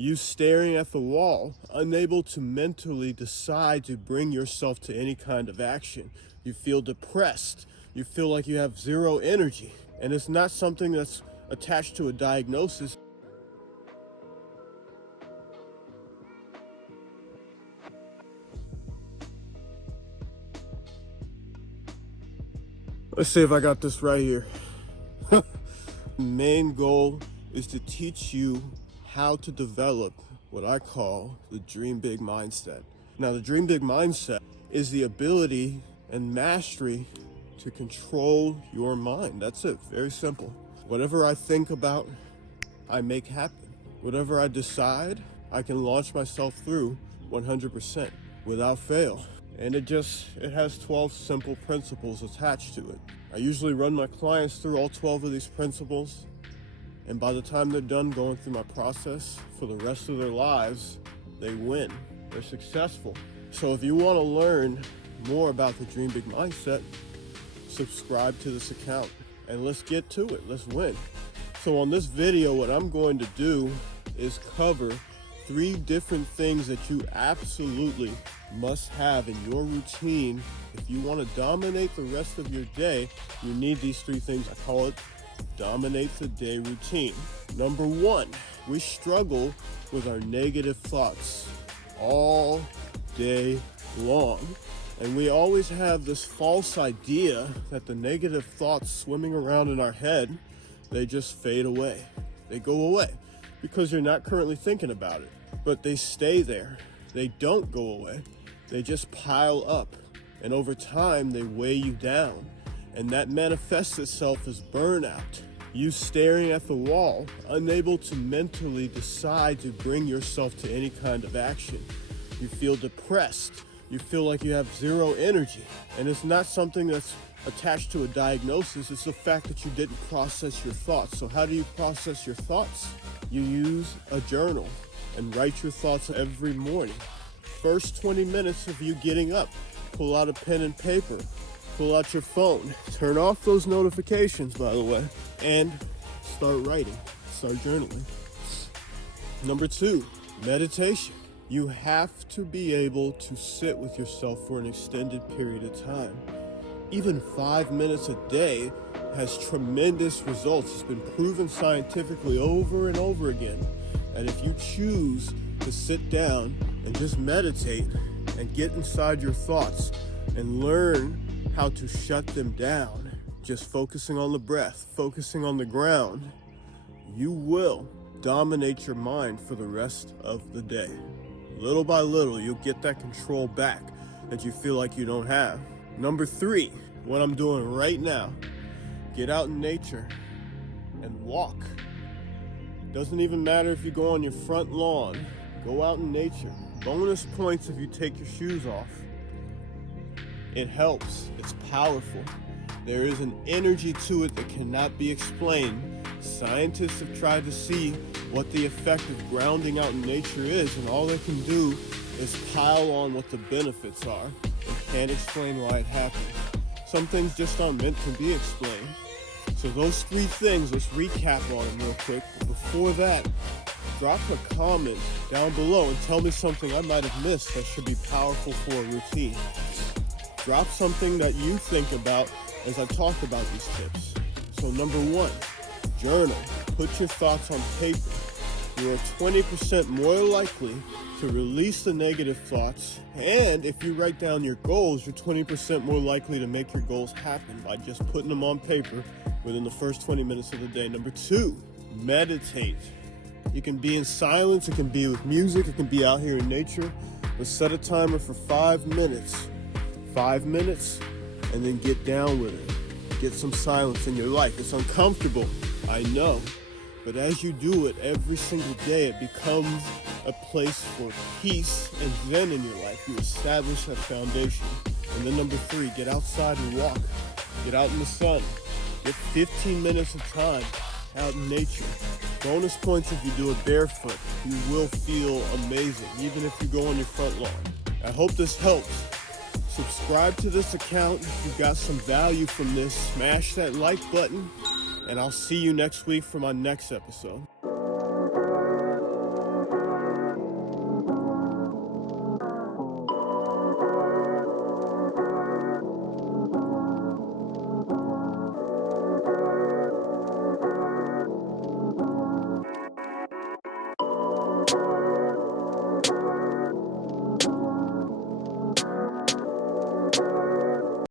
You staring at the wall, unable to mentally decide to bring yourself to any kind of action. You feel depressed. You feel like you have zero energy. And it's not something that's attached to a diagnosis. Let's see if I got this right here. The main goal is to teach you how to develop what I call the dream big mindset. Now, the dream big mindset is the ability and mastery to control your mind. That's it, very simple. Whatever I think about, I make happen. Whatever I decide, I can launch myself through 100% without fail. And it has 12 simple principles attached to it. I usually run my clients through all 12 of these principles, and by the time they're done going through my process for the rest of their lives, they win. They're successful. So if you want to learn more about the Dream Big Mindset, subscribe to this account and let's get to it. Let's win. So on this video, what I'm going to do is cover 3 different things that you absolutely must have in your routine. If you want to dominate the rest of your day, you need these 3 things. I call it dominate the day routine. Number 1, we struggle with our negative thoughts all day long. And we always have this false idea that the negative thoughts swimming around in our head, they just fade away. They go away because you're not currently thinking about it. But they stay there. They don't go away. They just pile up. And over time, they weigh you down. And that manifests itself as burnout. You staring at the wall, unable to mentally decide to bring yourself to any kind of action. You feel depressed. You feel like you have zero energy. And it's not something that's attached to a diagnosis. It's the fact that you didn't process your thoughts. So how do you process your thoughts? You use a journal and write your thoughts every morning. First 20 minutes of you getting up, pull out a pen and paper, pull out your phone, turn off those notifications, by the way, and start writing, start journaling. Number 2, meditation. You have to be able to sit with yourself for an extended period of time. Even 5 minutes a day has tremendous results. It's been proven scientifically over and over again that if you choose to sit down and just meditate and get inside your thoughts and learn how to shut them down, just focusing on the breath, focusing on the ground, you will dominate your mind for the rest of the day. Little by little, you'll get that control back that you feel like you don't have. Number 3, what I'm doing right now, get out in nature and walk. Doesn't even matter if you go on your front lawn, go out in nature. Bonus points if you take your shoes off. It helps, it's powerful. There is an energy to it that cannot be explained. Scientists have tried to see what the effect of grounding out in nature is, and all they can do is pile on what the benefits are and can't explain why it happens. Some things just aren't meant to be explained. So those 3 things, let's recap on them real quick. But before that, drop a comment down below and tell me something I might have missed that should be powerful for a routine. Drop something that you think about as I talk about these tips. So number 1, journal. Put your thoughts on paper. You are 20% more likely to release the negative thoughts, and if you write down your goals, you're 20% more likely to make your goals happen by just putting them on paper within the first 20 minutes of the day. Number 2, meditate. You can be in silence, it can be with music, it can be out here in nature, but set a timer for 5 minutes. 5 minutes, and then get down with it. Get some silence in your life. It's uncomfortable, I know, but as you do it every single day, it becomes a place for peace and zen in your life. You establish that foundation. And then number 3, get outside and walk. Get out in the sun. Get 15 minutes of time out in nature. Bonus points if you do it barefoot. You will feel amazing, even if you go on your front lawn. I hope this helps. Subscribe to this account if you got some value from this. Smash that like button, and I'll see you next week for my next episode.